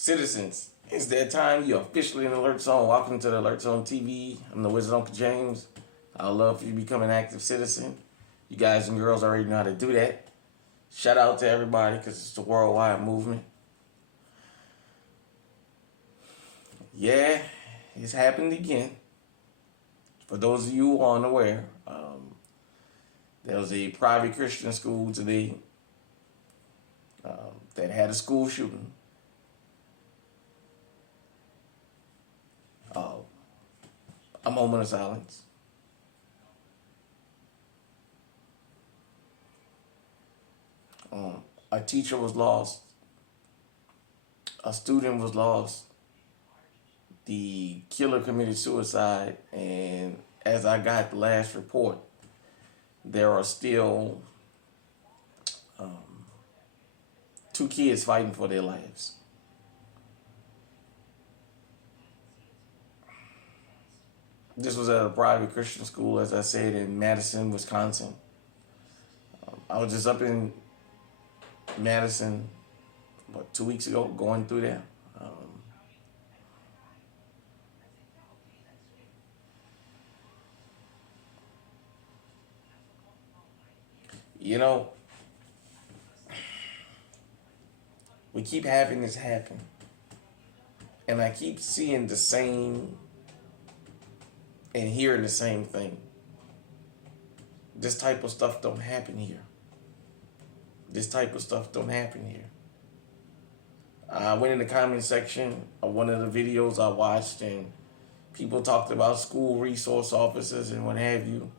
Citizens, it's that time. You're officially in Alert Zone. Welcome to the Alert Zone TV. I'm the Wizard Uncle James. I'd love for you to become an active citizen. You guys and girls already know how to do that. Shout out to everybody because it's a worldwide movement. Yeah, it's happened again. For those of you who are unaware, there was a private Christian school today that had a school shooting. A moment of silence. A teacher was lost. A student was lost. The killer committed suicide, and as I got the last report, there are still 2 kids fighting for their lives. This was at a private Christian school, as I said, in Madison, Wisconsin. I was just up in Madison, 2 weeks ago, going through there. You know, we keep having this happen, and I keep seeing the same and hearing the same thing. This type of stuff don't happen here. This type of stuff don't happen here. I went in the comment section of one of the videos I watched, and people talked about school resource officers and what have you.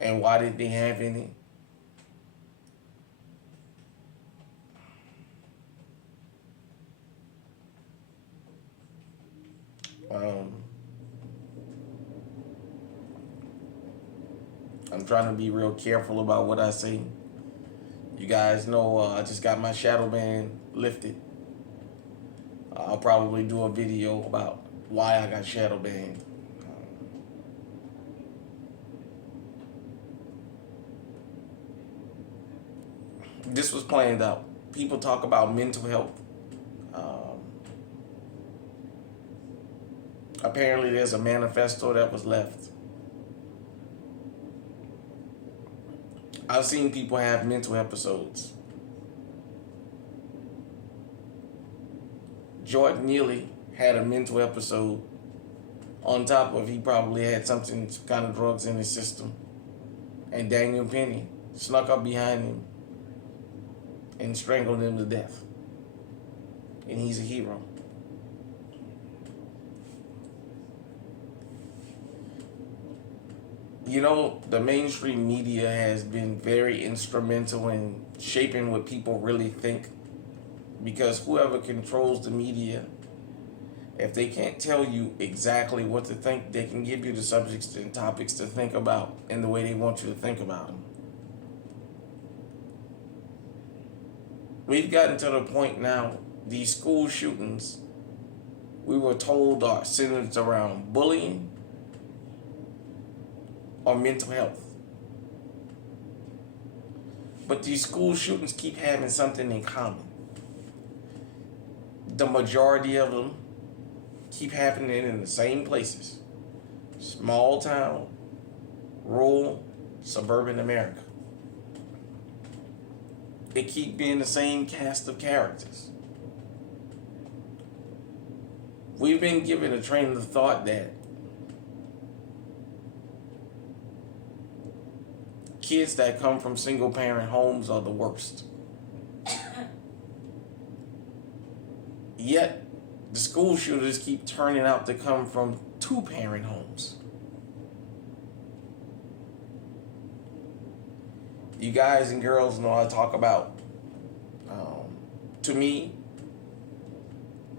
And why did they have any? I'm trying to be real careful about what I say. You guys know I just got my shadow ban lifted. I'll probably do a video about why I got shadow banned. This was planned out. People talk about mental health. Apparently there's a manifesto that was left. I've seen people have mental episodes. Jordan Neely had a mental episode on top of he probably had some kind of drugs in his system. And Daniel Penny snuck up behind him and strangled him to death. And he's a hero. You know, the mainstream media has been very instrumental in shaping what people really think, because whoever controls the media, if they can't tell you exactly what to think, they can give you the subjects and topics to think about in the way they want you to think about them. We've gotten to the point now, these school shootings, we were told are centered around bullying or mental health. But these school shootings keep having something in common. The majority of them keep happening in the same places. Small town, rural, suburban America. They keep being the same cast of characters. We've been given a train of thought that kids that come from single-parent homes are the worst. Yet, the school shooters keep turning out to come from 2-parent homes. You guys and girls know I talk about, to me,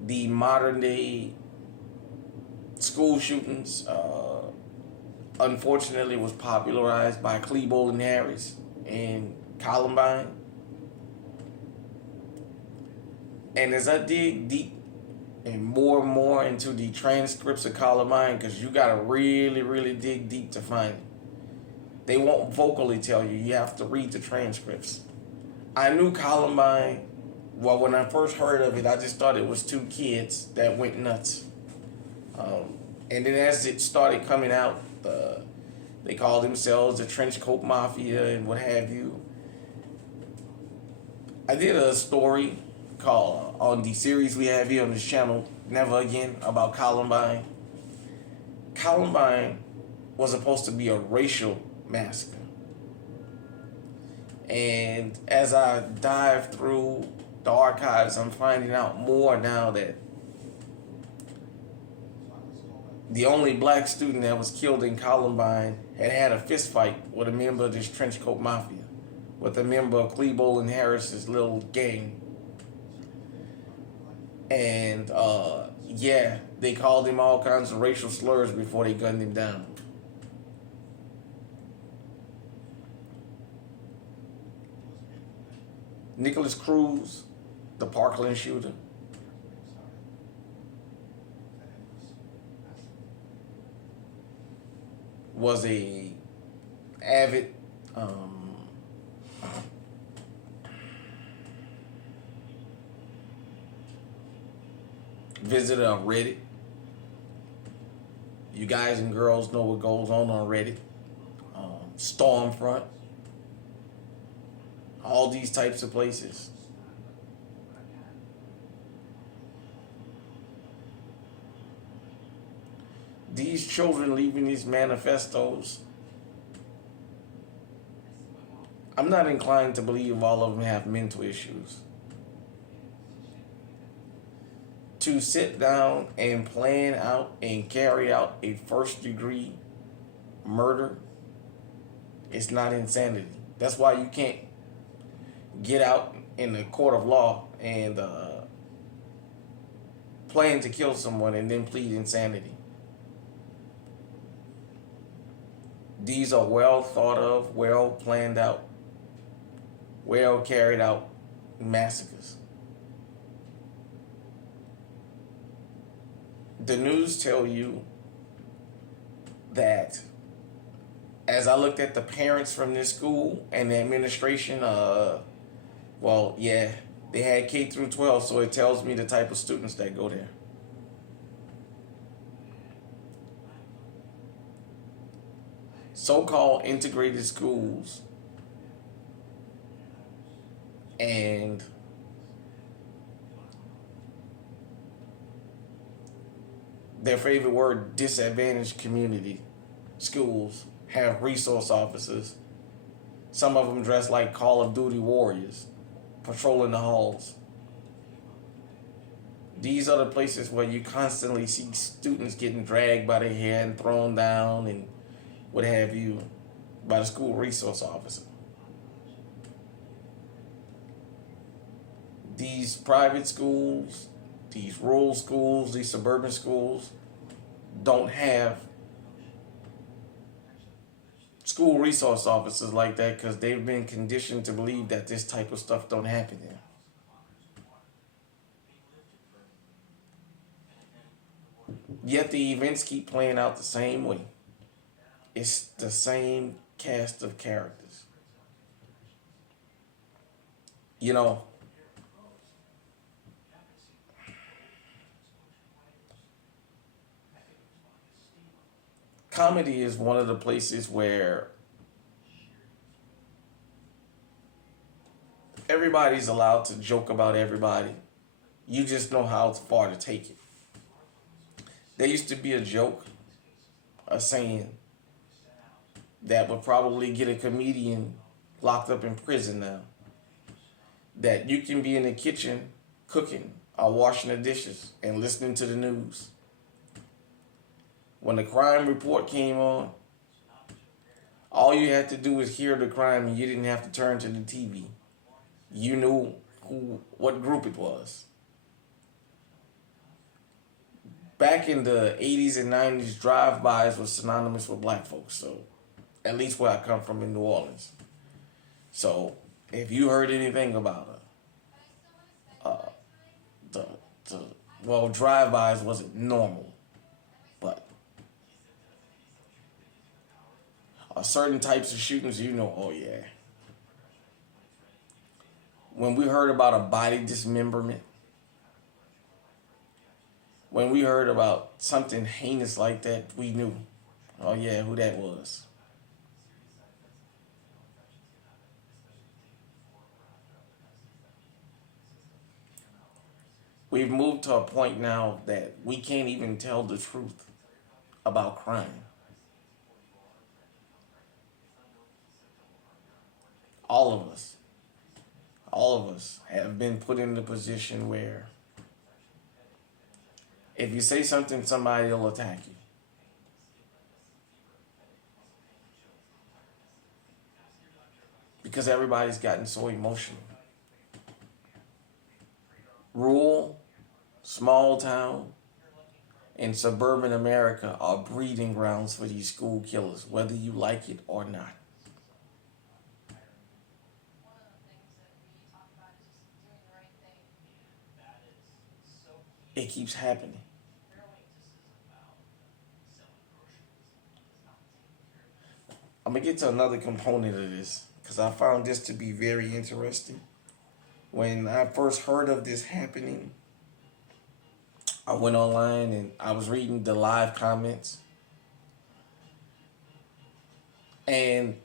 the modern-day school shootings, unfortunately, was popularized by Klebold and Harris and Columbine. And as I dig deep and more into the transcripts of Columbine, because you got to really, really dig deep to find it. They won't vocally tell you. You have to read the transcripts. I knew Columbine Well, when I first heard of it, I just thought it was two kids that went nuts. And then as it started coming out, they called themselves the Trench Coat Mafia and what have you. I did a story called on the series we have here on this channel, Never Again, about Columbine. Columbine was supposed to be a racial massacre. And as I dive through the archives, I'm finding out more now that the only black student that was killed in Columbine had a fist fight with a member of this Trenchcoat Mafia, with a member of Klebold and Harris's little gang. And yeah, they called him all kinds of racial slurs before they gunned him down. Nicholas Cruz, the Parkland shooter, was a avid visitor of Reddit. You guys and girls know what goes on Reddit. Stormfront. All these types of places. These children leaving these manifestos, I'm not inclined to believe all of them have mental issues. To sit down and plan out and carry out a first-degree murder, it's not insanity. That's why you can't get out in the court of law and plan to kill someone and then plead insanity. These are well thought of, well planned out, well carried out massacres. The news tell you that as I looked at the parents from this school and the administration, well, yeah, they had K through 12, so it tells me the type of students that go there. So-called integrated schools and their favorite word, disadvantaged community schools, have resource officers. Some of them dress like Call of Duty warriors, patrolling the halls. These are the places where you constantly see students getting dragged by their hair and thrown down and what have you by the school resource officer. These private schools, these rural schools, these suburban schools don't have school resource officers like that because they've been conditioned to believe that this type of stuff don't happen there. Yet the events keep playing out the same way. It's the same cast of characters. You know, comedy is one of the places where everybody's allowed to joke about everybody. You just know how far to take it. There used to be a joke, a saying, that would probably get a comedian locked up in prison now. That you can be in the kitchen cooking or washing the dishes and listening to the news. When the crime report came on, all you had to do was hear the crime and you didn't have to turn to the TV. You knew what group it was. Back in the 80s and 90s, drive-bys was synonymous with black folks. So, at least where I come from in New Orleans. So, if you heard anything about well, drive-bys wasn't normal, but certain types of shootings, you know, oh yeah. when we heard about a body dismemberment, when we heard about something heinous like that, we knew, oh yeah, who that was. We've moved to a point now that we can't even tell the truth about crime. All of us, all of us have been put in the position where if you say something, somebody will attack you. Because everybody's gotten so emotional. Rural, small town, and suburban America are breeding grounds for these school killers, whether you like it or not. It keeps happening. I'm going to get to another component of this because I found this to be very interesting. When I first heard of this happening, I went online and I was reading the live comments. And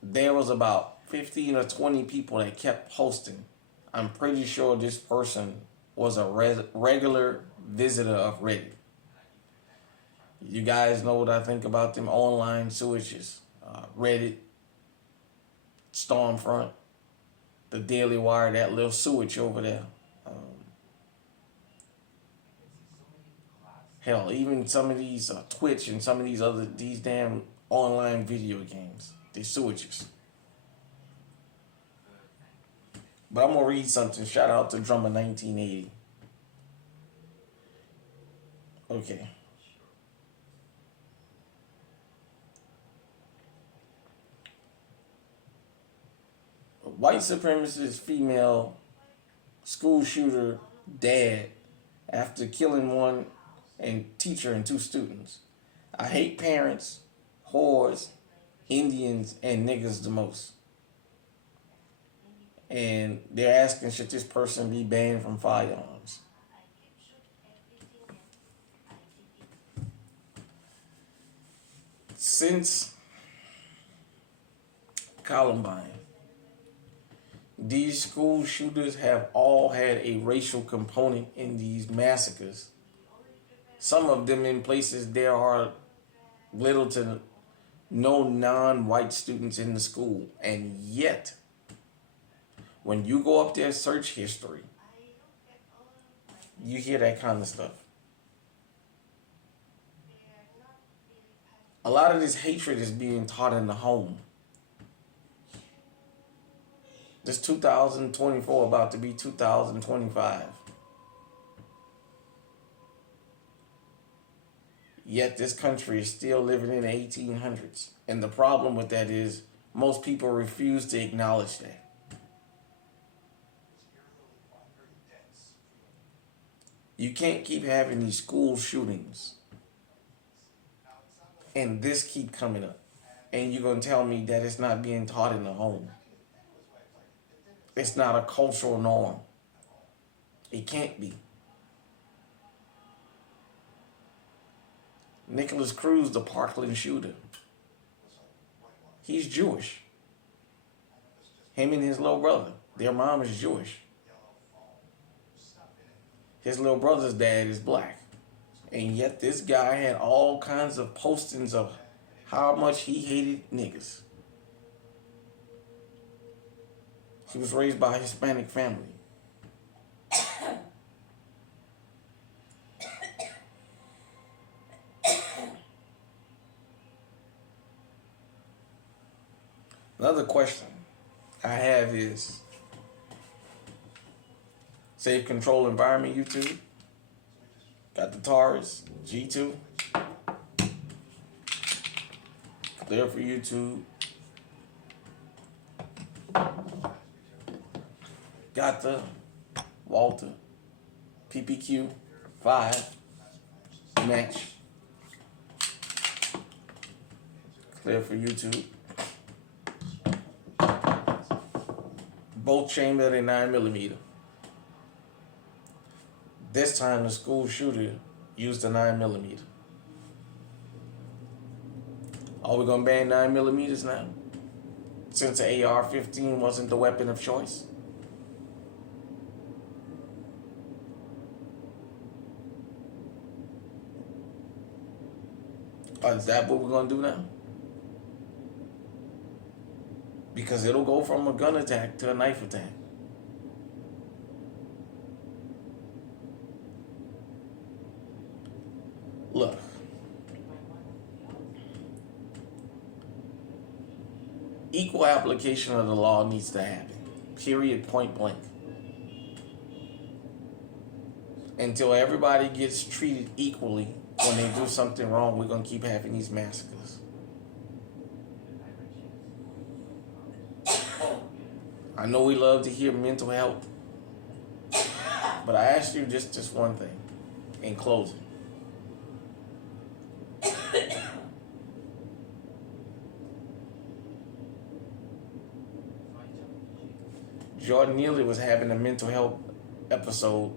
there was about 15 or 20 people that kept posting. I'm pretty sure this person was a regular visitor of Reddit. You guys know what I think about them online sewages. Reddit, Stormfront, the Daily Wire, that little sewage over there. Hell, even some of these Twitch and some of these damn online video games, these sewages. But I'm gonna read something. Shout out to Drummer 1980. Okay. White supremacist female school shooter dad after killing one and teacher and 2 students. I hate parents, whores, Indians, and niggas the most. And they're asking, should this person be banned from firearms? Since Columbine, these school shooters have all had a racial component in these massacres. Some of them in places there are little to no non-white students in the school. And yet, when you go up there, search history, you hear that kind of stuff. A lot of this hatred is being taught in the home. This 2024 about to be 2025. Yet this country is still living in the 1800s. And the problem with that is most people refuse to acknowledge that. You can't keep having these school shootings and this keep coming up. And you're going to tell me that it's not being taught in the home. It's not a cultural norm. It can't be. Nicholas Cruz, the Parkland shooter, he's Jewish. Him and his little brother, their mom is Jewish. His little brother's dad is black. And yet this guy had all kinds of postings of how much he hated niggas. He was raised by a Hispanic family. Another question I have is, Safe Control Environment YouTube, got the Taurus G2, Clear for YouTube, got the Walther PPQ 5 match, Clear for YouTube, both chambered in 9mm. This time the school shooter used a 9mm. Are we gonna ban 9mm now? Since the AR-15 wasn't the weapon of choice? Or is that what we're gonna do now? Because it'll go from a gun attack to a knife attack. Look, equal application of the law needs to happen. Period, point blank. Until everybody gets treated equally when they do something wrong, we're going to keep having these massacres. I know we love to hear mental health, but I ask you just one thing in closing. Jordan Neely was having a mental health episode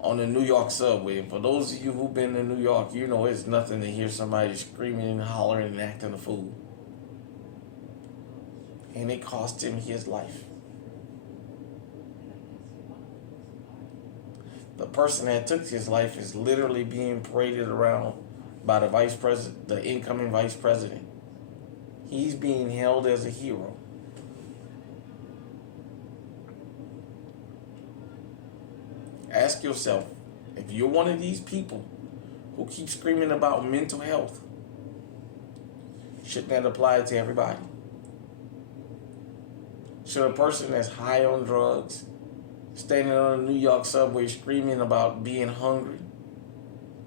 on the New York subway. And for those of you who've been to New York, you know it's nothing to hear somebody screaming and hollering and acting a fool. And it cost him his life. The person that took his life is literally being paraded around by the vice president, the incoming vice president. He's being held as a hero. Ask yourself, if you're one of these people who keep screaming about mental health, shouldn't that apply to everybody? Should a person that's high on drugs, standing on a New York subway screaming about being hungry,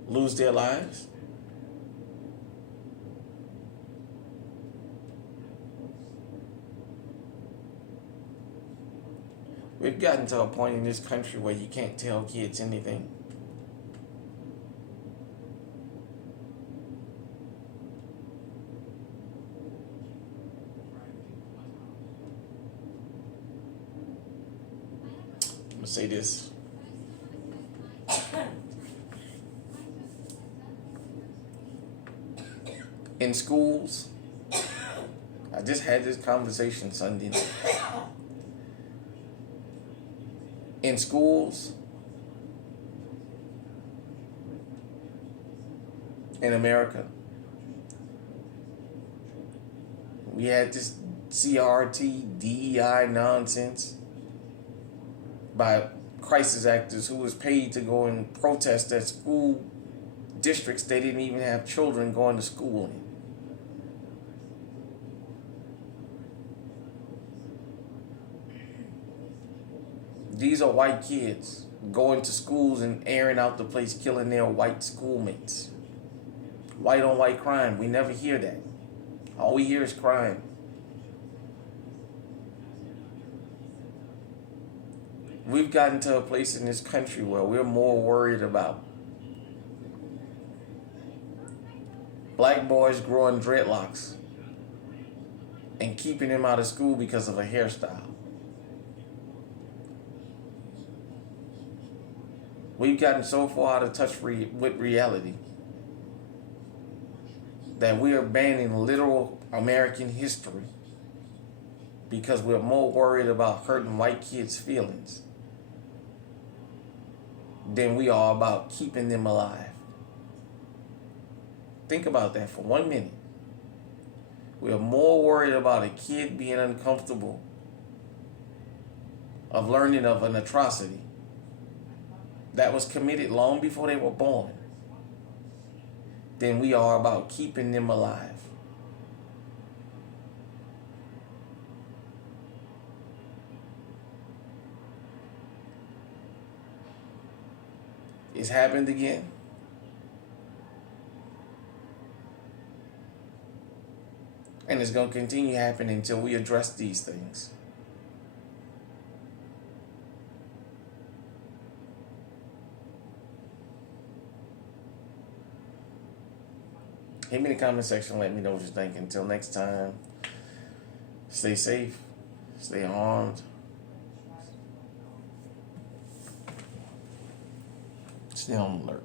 lose their lives? We've gotten to a point in this country where you can't tell kids anything. I'm going to say this. In schools, I just had this conversation Sunday night. In schools in America, we had this CRT, DEI nonsense by crisis actors who was paid to go and protest at school districts they didn't even have children going to school in. These are white kids going to schools and airing out the place, killing their white schoolmates. White on white crime. We never hear that. All we hear is crime. We've gotten to a place in this country where we're more worried about black boys growing dreadlocks and keeping them out of school because of a hairstyle. We've gotten so far out of touch with reality that we are banning literal American history because we're more worried about hurting white kids' feelings than we are about keeping them alive. Think about that for 1 minute. We're more worried about a kid being uncomfortable of learning of an atrocity that was committed long before they were born than we are about keeping them alive. It's happened again. And it's going to continue happening until we address these things. Hit me in the comment section. Let me know what you think. Until next time, stay safe, stay armed, Stay on alert.